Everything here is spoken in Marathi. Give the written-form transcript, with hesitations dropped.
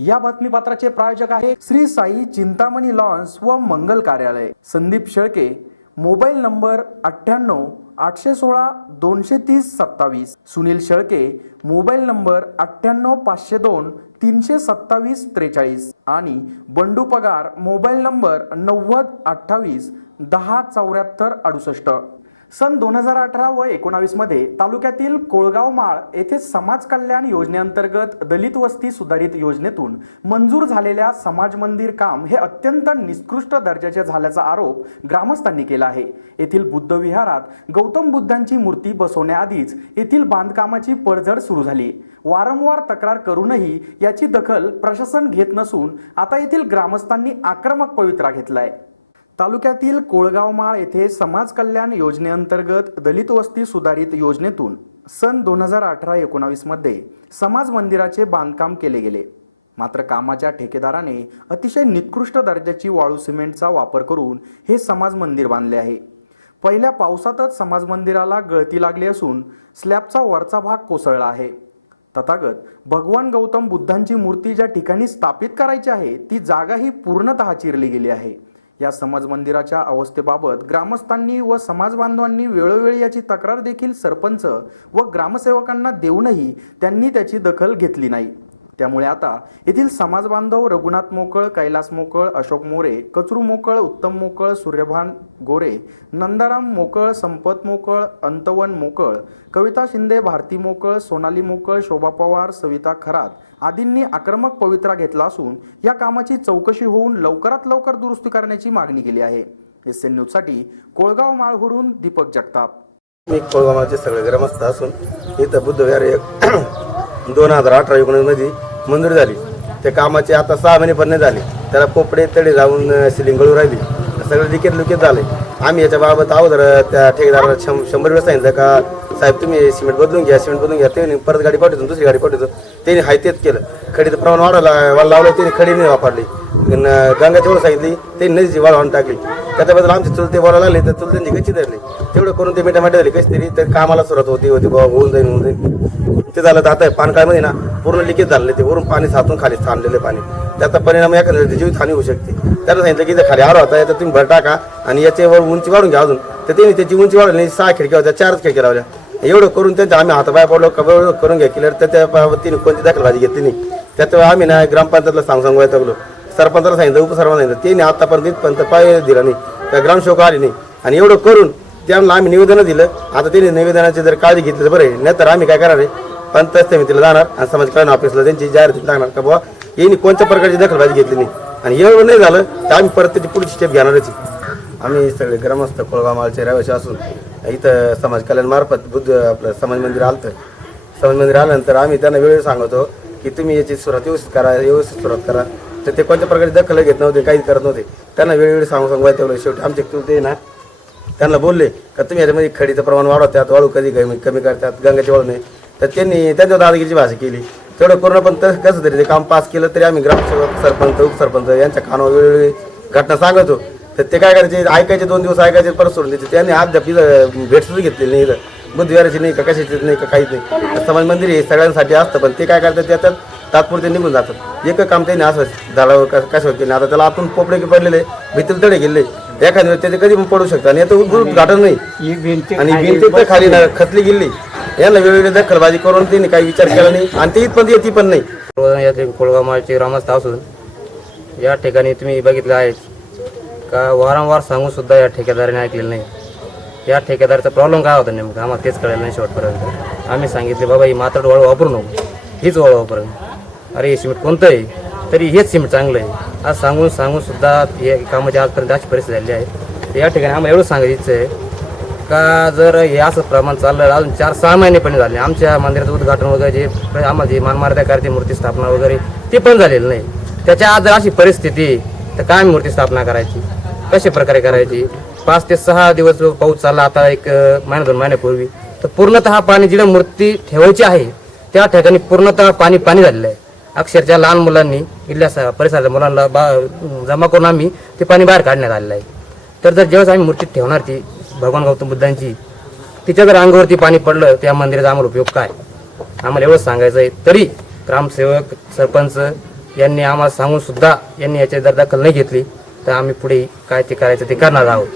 या बातमीपत्राचे प्रायोजक आहे श्री साई चिंतामणी लॉन्स व मंगल कार्यालय, Sandeep Shelke, mobile number 98 816 230 27, Sunil Shelke, mobile number 98 502 327 43 आणि बंडू पगार, मोबाईल नंबर 90 28 10 74 68। सन 2018 व 19 मध्ये तालुक्यातील कोळगाव माळ येथे समाज कल्याण योजनेअंतर्गत दलित वस्ती सुधारित योजनेतून मंजूर झालेल्या समाज मंदिर काम हे अत्यंत निकृष्ट दर्जाचे झाल्याचा आरोप ग्रामस्थांनी केला आहे। येथील बुद्ध विहारात गौतम बुद्धांची मूर्ती बसवण्याआधीच येथील बांधकामाची पडझड सुरू झाली। वारंवार तक्रार करूनही याची दखल प्रशासन घेत नसून आता येथील ग्रामस्थांनी आक्रमक पवित्रा घेतलाय। तालुक्यातील कोळगाव माळ येथे समाज कल्याण योजनेअंतर्गत दलित वस्ती सुधारित योजनेतून सन 2018-19 मध्ये समाज मंदिराचे बांधकाम केले गेले। मात्र कामाच्या ठेकेदाराने अतिशय निकृष्ट दर्जाची वाळू सिमेंटचा वापर करून हे समाज मंदिर बांधले आहे। पहिल्या पावसातच समाज मंदिराला गळती लागली असून स्लॅबचा वरचा भाग कोसळला आहे। तथागत भगवान गौतम बुद्धांची मूर्ती ज्या ठिकाणी स्थापित करायची आहे ती जागाही पूर्णतः चिरली गेली आहे। या समाज मंदिराच्या अवस्थेबाबत ग्रामस्थांनी व समाज बांधवांनी वेळोवेळी याची तक्रार देखील सरपंच व ग्रामसेवकांना देऊनही त्यांनी त्याची दखल घेतली नाही। त्यामुळे आता येथील समाज बांधव रघुनाथ मोकळ, कैलास मोकळ, अशोक मोरे, कचरू मोकळ, उत्तम मोकळ, सूर्यभान गोरे, नंदाराम मोकळ, संपत मोकळ, अंतवन मोकळ, कविता शिंदे, भारती मोकळ, सोनाली मोकळ, शोभा पवार, सविता खरात आदींनी आक्रमक पवित्रा घेतला असून या कामाची चौकशी होऊन लवकरात लवकर दुरुस्ती करण्याची मागणी केली आहे। SN न्यूज साठी कोळगाव माळहून दीपक जगताप। मी कोळगाव माळचे सगळे ग्रामस्थ असून इथं बुद्ध विहार 2018-19 मध्ये मंजूर झाली। त्या कामाचे आता 6 महिने पण नाही झाले, त्याला पोपडे तडे जाऊन सिलिंग गळू राहिली, सगळं लिकेत झाले। आम्ही याच्या बाबत अगोदर त्या ठेकेदाराला 100 वेळा सांगितलं का साहेब तुम्ही सिमेंट बदलून घ्या, ते परत गाडी पाठवतो, दुसरी गाडी पाठवतो, त्यांनी हाय तेच केलं। खडीचं प्रमाण वाढवलं लावलं, त्यांनी खडी नाही वापरली। गंगाची वळ सांगितली, त्यांनी नदीची वाळ वाहून टाकली। त्याच्याबद्दल आमचे चुलते बोलायला लागले तर चुलत्यांची कच्ची धरली, तेवढं करून ते मिठामाटी झाली कशी तरी, तर कामाला सुरुवात होती होऊन जाईल ते झालं। तर आता पानकाळमध्ये ना पूर्ण लिकेज झालेलं, ते वरून पाणी साचून खाली थांबलेलं पाणी, त्याचा परिणाम एखाद्या जीवित हानी होऊ शकते। त्यांना सांगितलं की इथं खाली आरो होता, याचा तुम्ही भर टाका आणि याच्यावर उंची वाढून घ्या अजून, तर त्यांनी त्याची उंची वाढवली, 6 खिडक्या होत्या, 4च खिडक्या लावल्या। एवढं करून त्यांच्या आम्ही हाताबाय पडलो करून घ्या केलं, त्याच्या बाबतीने कोणती दखलबाजी घेतली नाही। त्याच्यावर आम्ही ना ग्रामपंचायतला सांगू लागलो, सरपंचाला सांगितलं, उपसरपंच सांगितलं, त्यांनी आतापर्यंत पंत पाय दिला नाही, त्या ग्रामसेवक आली नाही। आणि एवढं करून त्यांना आम्ही निवेदन दिलं। आता त्यांनी निवेदनाची जर काळजी घेतली तर बरं आहे, नाहीतर आम्ही काय करणार आहे, पंचायत समितीला जाणार आणि समाज कल्याण ऑफिसला त्यांची जाहिरात टाकणार का बाबा यांनी कोणत्या प्रकारची दखलबाजी घेतली नाही। आणि एवढं नाही झालं तर आम्ही परत त्याची पुढची स्टेप घेणारच। आम्ही सगळे ग्रामस्थ कोळगाव माळचे रहिवासी असून इथं समाज कल्याण मार्फत बुद्ध आपलं समाज मंदिर आलं। समाज मंदिर आल्यानंतर आम्ही त्यांना वेळ सांगतो की तुम्ही याची सुरुवात व्यवस्थित सुरुवात करा, तर ते कोणत्या प्रकारची दखल घेत नव्हते, काहीच करत नव्हते। त्यांना वेळोवेळी सांगू तेवढं शेवटी आमचे चुलते ना त्यांना बोलले का तुम्ही याच्यामध्ये खडीचं प्रमाण वाढवतात, वाळू कधी कमी करतात, गंगाची वाळू नाही, तर त्यांनी त्यांच्यावर दादागिरीची भाषा केली। तेवढं करून पण तर कसं तरी ते काम पास केलं, तरी आम्ही ग्रामसेवक, सरपंच, उपसरपंच यांच्या कानावर वेळोवेळी घटना सांगतो, तर ते काय करायचे, ऐकायचे 2 दिवस ऐकायचे, परत सोडून द्यायचे। त्यांनी अद्याप भेट सुद्धा घेतलेली नाही, इथं बुद्धविहाराची नाही का कशाची नाही का काहीच नाही। समाज मंदिर हे सगळ्यांसाठी असतं, पण ते काय करतात त्याच्यात तात्पुरते निघून जातात। एक काम त्यांनी असं झालं कसं केलं, आता त्याला आतून पोपडे पडलेले, भीतीला तडे गेले, एखाद्या वेळेस त्याचे कधी पण पडू शकतात आणि याचं उद्घाटन नाही, आणि भिंती तर खाली खतली गेली। यांना वेळोवेळी दखलबाजी करून त्यांनी काही विचार केला नाही आणि ती पण येते पण नाही। या कोळगाव माळचे ग्रामस्थ असून या ठिकाणी तुम्ही बघितलं आहे का वारंवार सांगून सुद्धा या ठेकेदाराने ऐकलेलं नाही। या ठेकेदाराचा प्रॉब्लेम काय होता नेमकं आम्हाला तेच कळलं नाही शेवटपर्यंत। आम्ही सांगितले बाबा ही मात्र वाळू वापरू नको, हीच वाळू वापरून, अरे हे सिमेंट कोणतं आहे तरी हेच सिमेंट चांगलं आहे। आज सांगून सुद्धा हे कामाची आजपर्यंत अशी परिस्थिती झाली आहे। या ठिकाणी आम्हाला एवढं सांगायचं आहे का जर हे असं प्रमाण चाललं, अजून 4-6 महिने पण झाले, आमच्या मंदिराचं उद्घाटन वगैरे जे आम्हाला जे मानमार्या करते मूर्ती स्थापना वगैरे ते पण झालेलं नाही। त्याच्या आज जर अशी परिस्थिती तर काय मूर्ती स्थापना करायची, कशा प्रकारे करायची। 5 ते 6 दिवस पाऊस चालला आता, 1 महिना 2 महिन्यापूर्वी, तर पूर्णतः पाणी जिकडे मूर्ती ठेवायची आहे त्या ठिकाणी पूर्णतः पाणी झालेलं आहे। अक्षरशः लहान मुलांनी इथल्या परिसराच्या मुलांना जमा करून आम्ही ते पाणी बाहेर काढण्यात आलेलं आहे। तर जर ज्यावेळेस आम्ही मूर्ती ठेवणार ती भगवान गौतम बुद्धांची, तिच्या जर अंगावरती पाणी पडलं त्या मंदिराचा आम्हाला उपयोग काय, आम्हाला एवढंच सांगायचं आहे। तरी ग्रामसेवक, सरपंच यांनी आम्हाला सांगून सुद्धा यांनी याची जर दखल नाही घेतली तर आम्ही पुढे काय ते करायचं ते करणार आहोत.